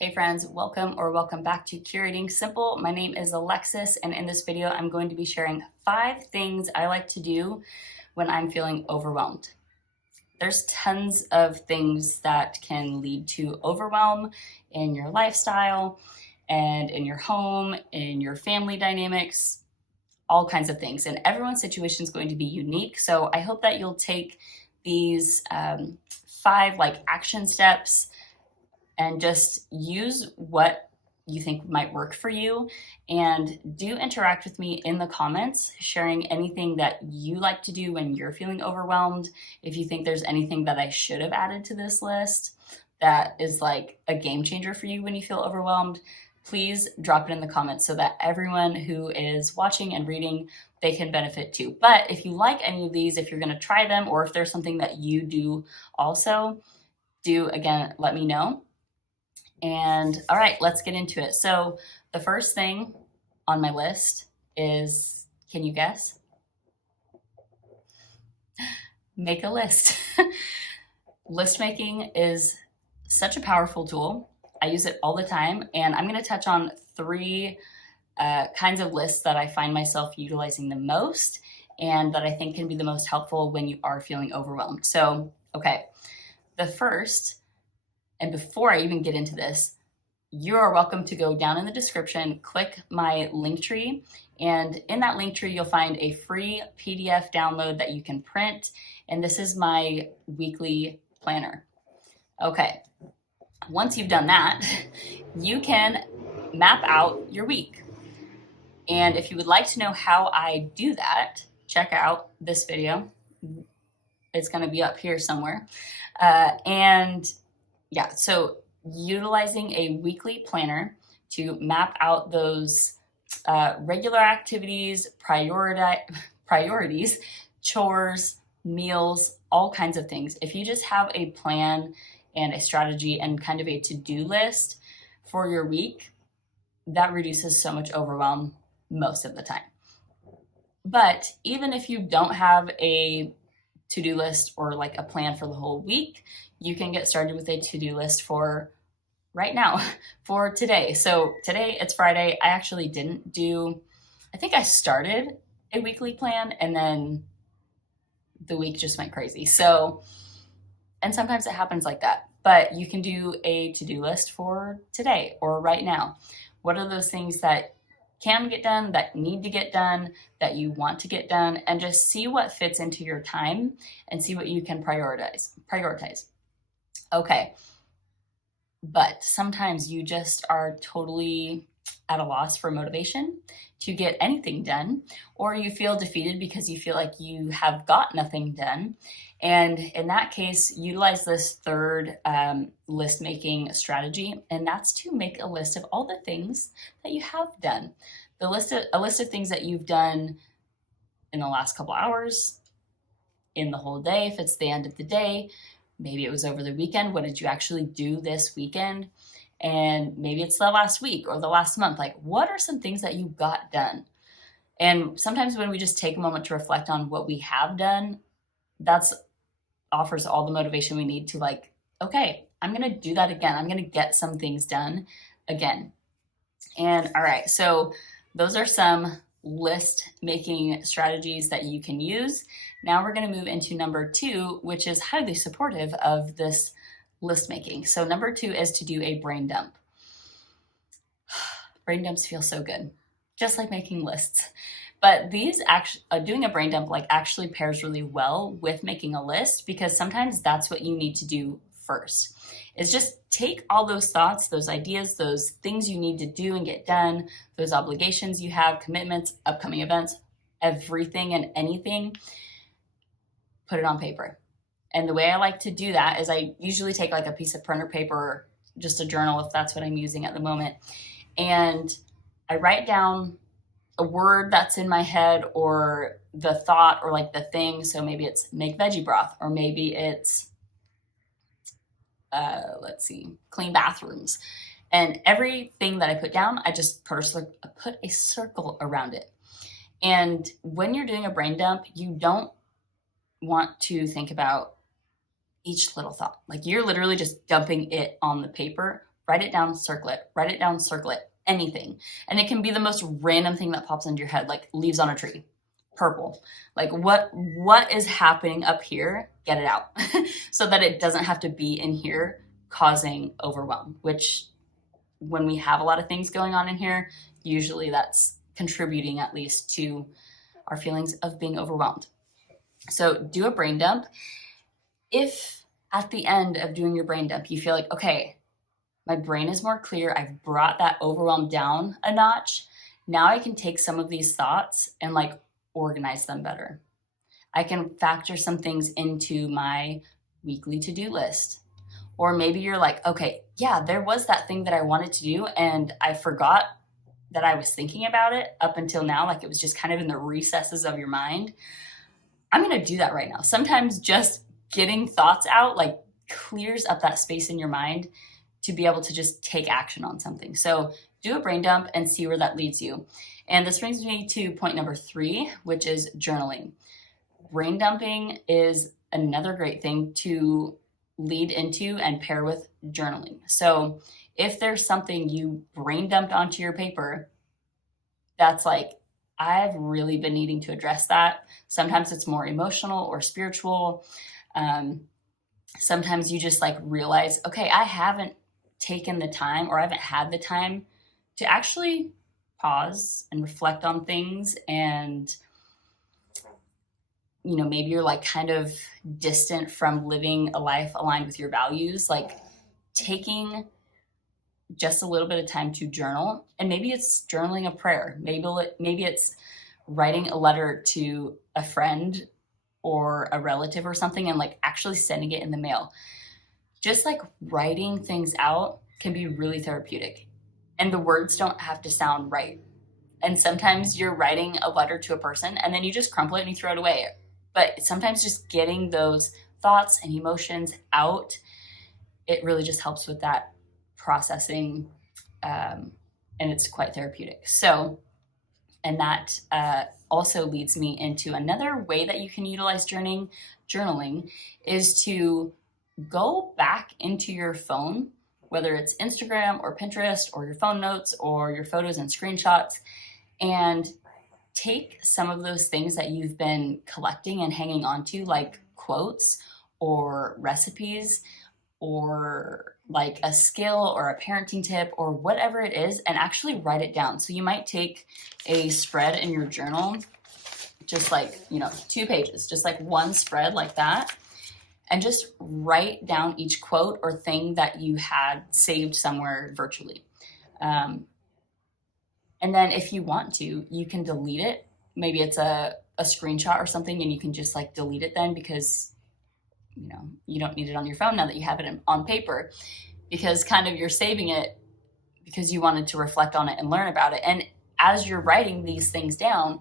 Hey friends, welcome back to Curating Simple. My name is Alexis, and in this video, I'm going to be sharing 5 things I like to do when I'm feeling overwhelmed. There's tons of things that can lead to overwhelm in your lifestyle and in your home, in your family dynamics, all kinds of things. And everyone's situation is going to be unique. So I hope that you'll take these 5 action steps and just use what you think might work for you. And do interact with me in the comments, sharing anything that you like to do when you're feeling overwhelmed. If you think there's anything that I should have added to this list that is like a game changer for you when you feel overwhelmed, please drop it in the comments so that everyone who is watching and reading, they can benefit too. But if you like any of these, if you're gonna try them, or if there's something that you do also, again, let me know. And all right, let's get into it. So the first thing on my list is, can you guess? Make a list. List making is such a powerful tool. I use it all the time, and I'm going to touch on 3 kinds of lists that I find myself utilizing the most and that I think can be the most helpful when you are feeling overwhelmed. So, okay, the first, and before I even get into this, you are welcome to go down in the description, click my link tree, and in that link tree, you'll find a free PDF download that you can print. And this is my weekly planner. Okay, once you've done that, you can map out your week. And if you would like to know how I do that, check out this video. It's going to be up here somewhere. And yeah, so utilizing a weekly planner to map out those regular activities, priorities, chores, meals, all kinds of things. If you just have a plan and a strategy and kind of a to-do list for your week, that reduces so much overwhelm most of the time. But even if you don't have a to-do list or like a plan for the whole week, you can get started with a to-do list for right now, for today. So today, it's Friday. I actually didn't do, I think I started a weekly plan and then the week just went crazy. So, and sometimes it happens like that, but you can do a to-do list for today or right now. What are those things that can get done, that need to get done, that you want to get done, and just see what fits into your time and see what you can prioritize. Okay, but sometimes you just are totally at a loss for motivation to get anything done, or you feel defeated because you feel like you have got nothing done. And in that case, utilize this third list making strategy, and that's to make a list of all the things that you have done. A list of things that you've done in the last couple hours, in the whole day, if it's the end of the day. Maybe it was over the weekend. What did you actually do this weekend? And maybe it's the last week or the last month. Like, what are some things that you got done? And sometimes when we just take a moment to reflect on what we have done, that's offers all the motivation we need to like, okay, I'm going to do that again. I'm going to get some things done again. And all right, so those are some list making strategies that you can use. Now we're going to move into number 2, which is highly supportive of this list making. So number 2 is to do a brain dump. Brain dumps feel so good, just like making lists. But these actually, doing a brain dump actually pairs really well with making a list, because sometimes that's what you need to do first, is just take all those thoughts, those ideas, those things you need to do and get done, those obligations you have, commitments, upcoming events, everything and anything, put it on paper. And the way I like to do that is I usually take like a piece of printer paper, or just a journal if that's what I'm using at the moment, and I write down a word that's in my head, or the thought, or like the thing. So maybe it's make veggie broth, or maybe it's clean bathrooms. And everything that I put down, I just put a circle around it. And when you're doing a brain dump, you don't want to think about each little thought. Like, you're literally just dumping it on the paper Write it down, circle it, write it down, circle it, anything. And it can be the most random thing that pops into your head, like leaves on a tree, purple. Like what is happening up here? Get it out so that it doesn't have to be in here causing overwhelm, which when we have a lot of things going on in here, usually that's contributing at least to our feelings of being overwhelmed. So do a brain dump. If at the end of doing your brain dump, you feel like, okay, my brain is more clear, I've brought that overwhelm down a notch, now I can take some of these thoughts and like organize them better. I can factor some things into my weekly to-do list. Or maybe you're like, okay, yeah, there was that thing that I wanted to do and I forgot that I was thinking about it up until now, like it was just kind of in the recesses of your mind. I'm going to do that right now. Sometimes just getting thoughts out like clears up that space in your mind to be able to just take action on something. So do a brain dump and see where that leads you. And this brings me to point number 3, which is journaling. Brain dumping is another great thing to lead into and pair with journaling. So if there's something you brain dumped onto your paper, that's like, I've really been needing to address that. Sometimes it's more emotional or spiritual. Sometimes you just like realize, okay, I haven't taken the time or I haven't had the time to actually pause and reflect on things. And, you know, maybe you're like kind of distant from living a life aligned with your values, like taking just a little bit of time to journal. And maybe it's journaling a prayer. Maybe it's writing a letter to a friend or a relative or something and like actually sending it in the mail. Just like writing things out can be really therapeutic. And the words don't have to sound right. And sometimes you're writing a letter to a person and then you just crumple it and you throw it away. But sometimes just getting those thoughts and emotions out, it really just helps with that processing. And it's quite therapeutic. So, and that also leads me into another way that you can utilize journaling is to go back into your phone, whether it's Instagram or Pinterest or your phone notes or your photos and screenshots, and take some of those things that you've been collecting and hanging on to, like quotes or recipes or like a skill or a parenting tip or whatever it is, and actually write it down. So you might take a spread in your journal, just like, 2 pages, just like one spread like that, and just write down each quote or thing that you had saved somewhere virtually. And then if you want to, you can delete it. Maybe it's a screenshot or something, and you can just like delete it then because, you don't need it on your phone now that you have it on paper, because kind of you're saving it because you wanted to reflect on it and learn about it. And as you're writing these things down,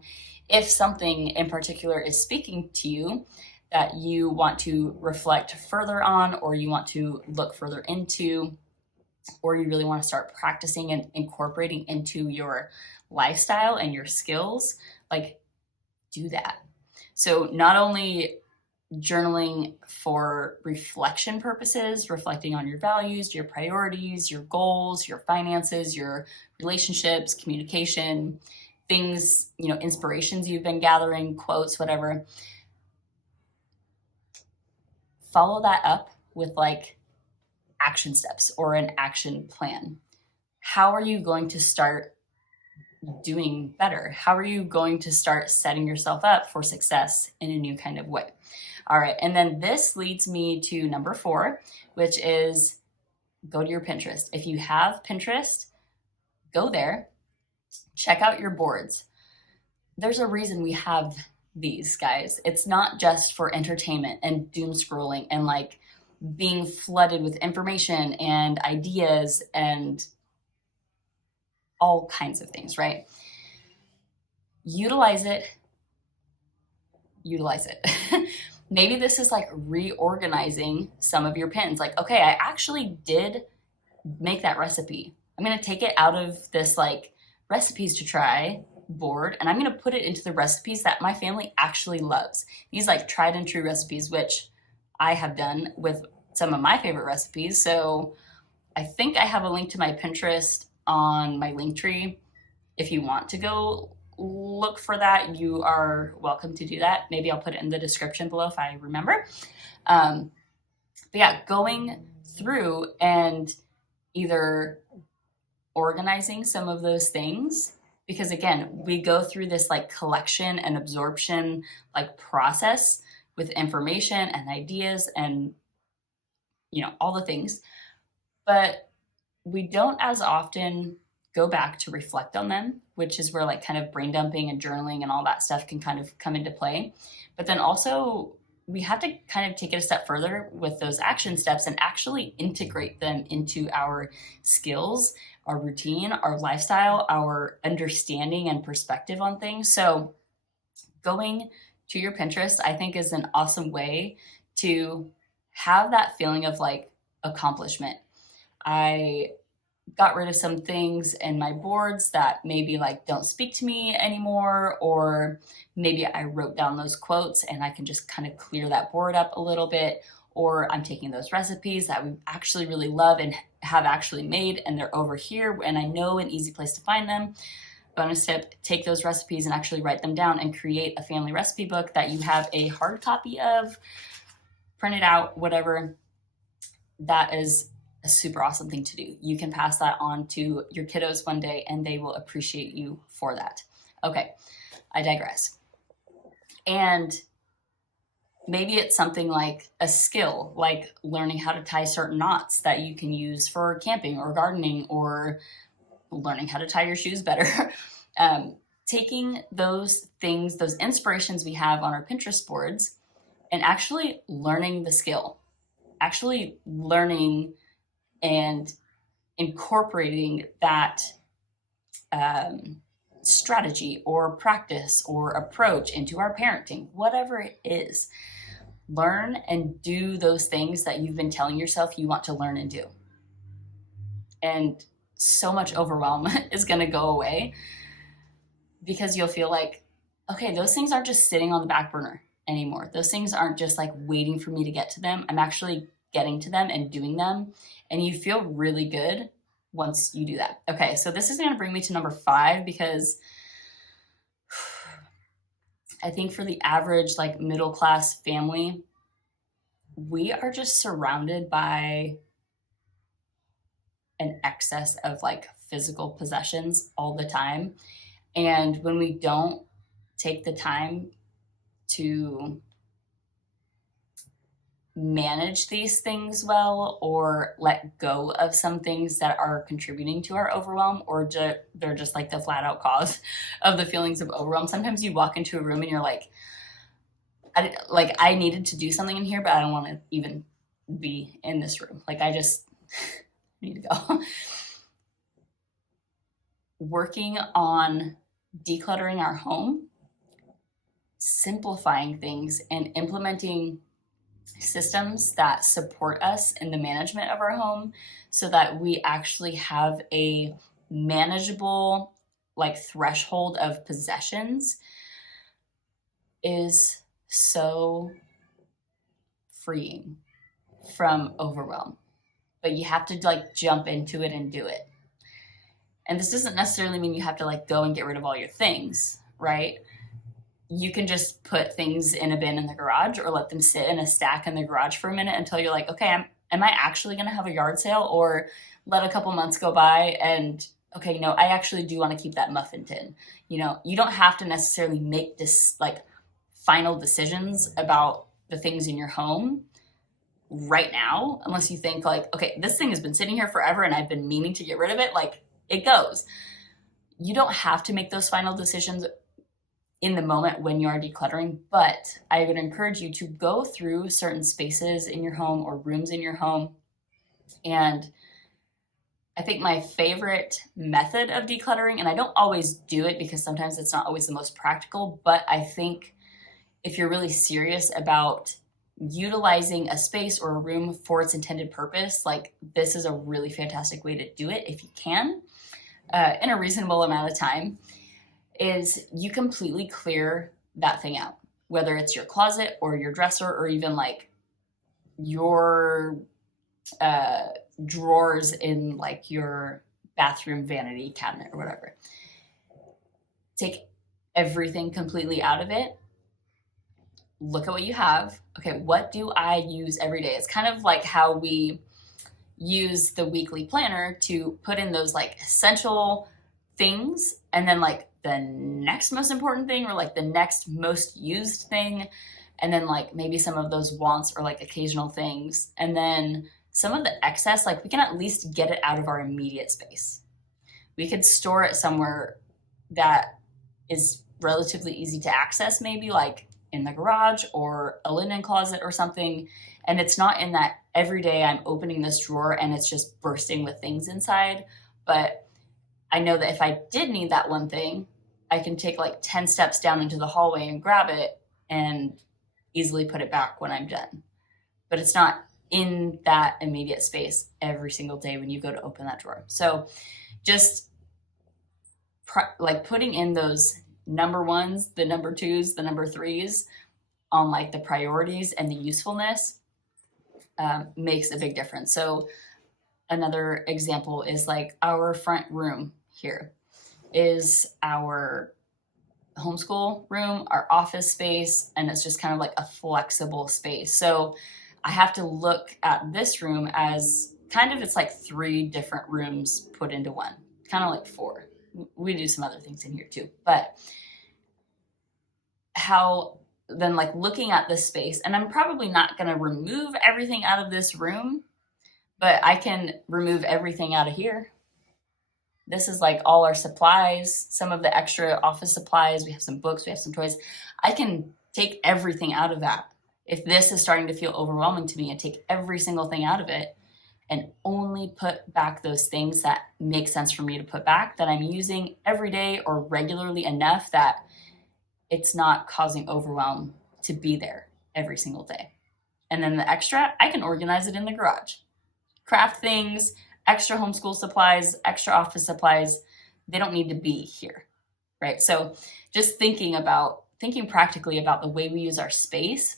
if something in particular is speaking to you that you want to reflect further on, or you want to look further into, or you really want to start practicing and incorporating into your lifestyle and your skills, like do that. So not only journaling for reflection purposes, reflecting on your values, your priorities, your goals, your finances, your relationships, communication, things, inspirations you've been gathering, quotes, whatever. Follow that up with like action steps or an action plan. How are you going to start doing better? How are you going to start setting yourself up for success in a new kind of way? All right. And then this leads me to number 4, which is go to your Pinterest. If you have Pinterest, go there, check out your boards. There's a reason we have these, guys. It's not just for entertainment and doom scrolling and like being flooded with information and ideas and all kinds of things, right? Utilize it. Maybe this is like reorganizing some of your pins. Like, okay, I actually did make that recipe. I'm going to take it out of this like recipes to try board, and I'm going to put it into the recipes that my family actually loves. These like tried and true recipes, which I have done with some of my favorite recipes. So I think I have a link to my Pinterest on my Linktree. If you want to go look for that, you are welcome to do that. Maybe I'll put it in the description below if I remember. But yeah, going through and either organizing some of those things, because again, we go through this like collection and absorption like process with information and ideas and all the things, but we don't as often go back to reflect on them, which is where like kind of brain dumping and journaling and all that stuff can kind of come into play. But then also we have to kind of take it a step further with those action steps and actually integrate them into our skills, our routine, our lifestyle, our understanding and perspective on things. So going to your Pinterest, I think, is an awesome way to have that feeling of like accomplishment. I got rid of some things in my boards that maybe like don't speak to me anymore, or maybe I wrote down those quotes and I can just kind of clear that board up a little bit, or I'm taking those recipes that we actually really love and have actually made and they're over here and I know an easy place to find them. Bonus tip, take those recipes and actually write them down and create a family recipe book that you have a hard copy of, print it out, whatever. That is a super awesome thing to do. You can pass that on to your kiddos one day and they will appreciate you for that. Okay, I digress. And maybe it's something like a skill, like learning how to tie certain knots that you can use for camping or gardening, or learning how to tie your shoes better. Taking those things, those inspirations we have on our Pinterest boards, and actually learning the skill, actually learning and incorporating that strategy or practice or approach into our parenting, whatever it is. Learn and do those things that you've been telling yourself you want to learn and do. And so much overwhelm is going to go away because you'll feel like, okay, those things aren't just sitting on the back burner anymore. Those things aren't just like waiting for me to get to them. I'm actually getting to them and doing them. And you feel really good once you do that. Okay, so this is going to bring me to number 5, because I think for the average like middle class family, we are just surrounded by an excess of like physical possessions all the time. And when we don't take the time to manage these things well, or let go of some things that are contributing to our overwhelm, or they're just like the flat out cause of the feelings of overwhelm. Sometimes you walk into a room and you're like, I needed to do something in here, but I don't want to even be in this room. Like I just need to go. Working on decluttering our home, simplifying things, and implementing systems that support us in the management of our home so that we actually have a manageable like threshold of possessions is so freeing from overwhelm. But you have to like jump into it and do it. And this doesn't necessarily mean you have to like go and get rid of all your things, right? You can just put things in a bin in the garage, or let them sit in a stack in the garage for a minute until you're like, okay, am I actually going to have a yard sale? Or let a couple months go by and, okay, I actually do want to keep that muffin tin. You don't have to necessarily make this like final decisions about the things in your home right now, unless you think like, okay, this thing has been sitting here forever and I've been meaning to get rid of it. Like it goes. You don't have to make those final decisions in the moment when you are decluttering, but I would encourage you to go through certain spaces in your home or rooms in your home. And I think my favorite method of decluttering, and I don't always do it because sometimes it's not always the most practical, but I think if you're really serious about utilizing a space or a room for its intended purpose, like this is a really fantastic way to do it if you can, in a reasonable amount of time, is you completely clear that thing out, whether it's your closet or your dresser or even like your drawers in like your bathroom vanity cabinet or whatever. Take everything completely out of it. Look at what you have. Okay, what do I use every day? It's kind of like how we use the weekly planner to put in those like essential things, and then like the next most important thing, or like the next most used thing, and then like maybe some of those wants or like occasional things, and then some of the excess, like we can at least get it out of our immediate space. We could store it somewhere that is relatively easy to access, maybe like in the garage or a linen closet or something. And it's not in that every day I'm opening this drawer and it's just bursting with things inside. But I know that if I did need that one thing, I can take like 10 steps down into the hallway and grab it and easily put it back when I'm done. But it's not in that immediate space every single day when you go to open that drawer. So just like putting in those number ones, the number twos, the number threes on like the priorities and the usefulness makes a big difference. So another example is like our front room here is our homeschool room, our office space, and it's just kind of like a flexible space. So I have to look at this room as kind of, it's like 3 different rooms put into one, kind of like 4. We do some other things in here too, but how then like looking at this space, and I'm probably not going to remove everything out of this room, but I can remove everything out of here. This is like all our supplies, some of the extra office supplies. We have some books, we have some toys. I can take everything out of that. If this is starting to feel overwhelming to me, and take every single thing out of it and only put back those things that make sense for me to put back, that I'm using every day or regularly enough that it's not causing overwhelm to be there every single day. And then the extra, I can organize it in the garage. Craft things, extra homeschool supplies, extra office supplies, they don't need to be here, right? So just thinking practically about the way we use our space.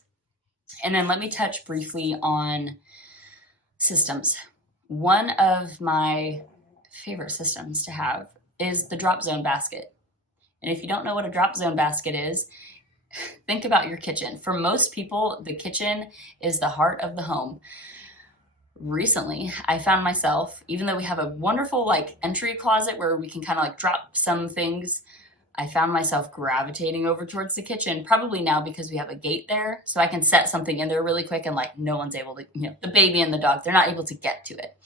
And then let me touch briefly on systems. One of my favorite systems to have is the drop zone basket. And if you don't know what a drop zone basket is, think about your kitchen. For most people, the kitchen is the heart of the home. Recently, I found myself, even though we have a wonderful like entry closet where we can kind of like drop some things, I found myself gravitating over towards the kitchen, probably now because we have a gate there. So I can set something in there really quick and like no one's able to, the baby and the dog, they're not able to get to it.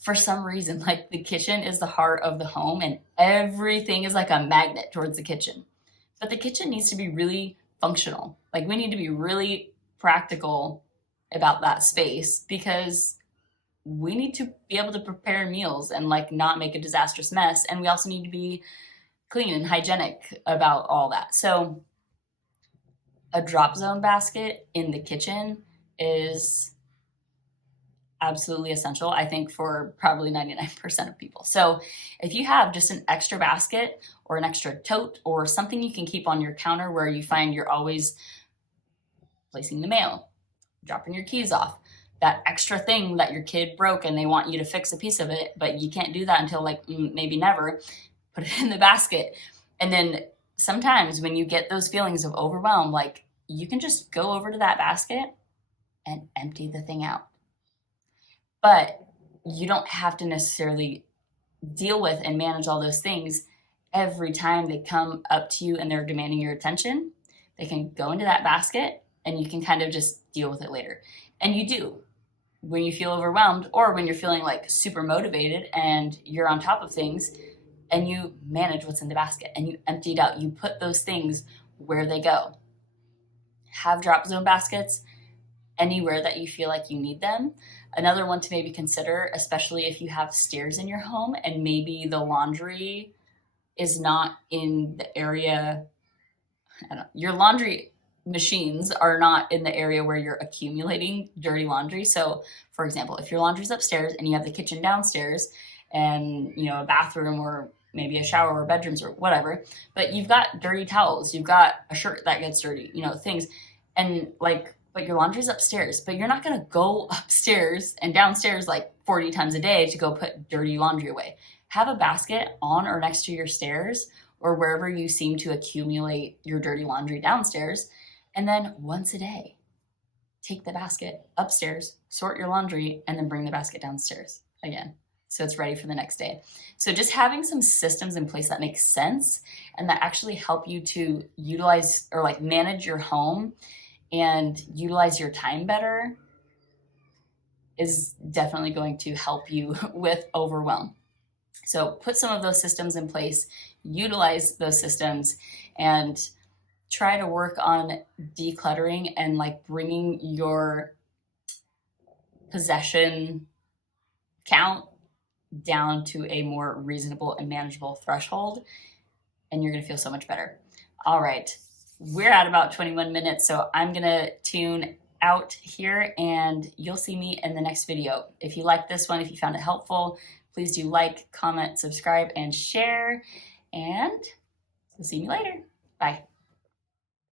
For some reason, like the kitchen is the heart of the home and everything is like a magnet towards the kitchen. But the kitchen needs to be really functional. Like we need to be really practical about that space, because we need to be able to prepare meals and like not make a disastrous mess. And we also need to be clean and hygienic about all that. So a drop zone basket in the kitchen is absolutely essential, I think, for probably 99% of people. So if you have just an extra basket or an extra tote or something you can keep on your counter where you find you're always placing the mail, dropping your keys off, that extra thing that your kid broke and they want you to fix a piece of it, but you can't do that until like maybe never, put it in the basket. And then sometimes when you get those feelings of overwhelm, like you can just go over to that basket and empty the thing out. But you don't have to necessarily deal with and manage all those things every time they come up to you and they're demanding your attention. They can go into that basket and you can kind of just deal with it later. And you do when you feel overwhelmed, or when you're feeling like super motivated and you're on top of things, and you manage what's in the basket and you empty it out. You put those things where they go. Have drop zone baskets anywhere that you feel like you need them. Another one to maybe consider, especially if you have stairs in your home and maybe the laundry is not in the area, your laundry machines are not in the area where you're accumulating dirty laundry. So for example, if your laundry's upstairs and you have the kitchen downstairs and a bathroom or maybe a shower or bedrooms or whatever, but you've got dirty towels, you've got a shirt that gets dirty, things. And like but your laundry's upstairs. But you're not gonna go upstairs and downstairs like 40 times a day to go put dirty laundry away. Have a basket on or next to your stairs or wherever you seem to accumulate your dirty laundry downstairs. And then once a day, take the basket upstairs, sort your laundry, and then bring the basket downstairs again. So it's ready for the next day. So just having some systems in place that make sense and that actually help you to utilize or like manage your home and utilize your time better is definitely going to help you with overwhelm. So put some of those systems in place, utilize those systems, and try to work on decluttering and like bringing your possession count down to a more reasonable and manageable threshold, and you're gonna feel so much better. All right, we're at about 21 minutes, so I'm gonna tune out here and you'll see me in the next video. If you like this one, if you found it helpful, please do like, comment, subscribe, and share, and we'll see you later. Bye.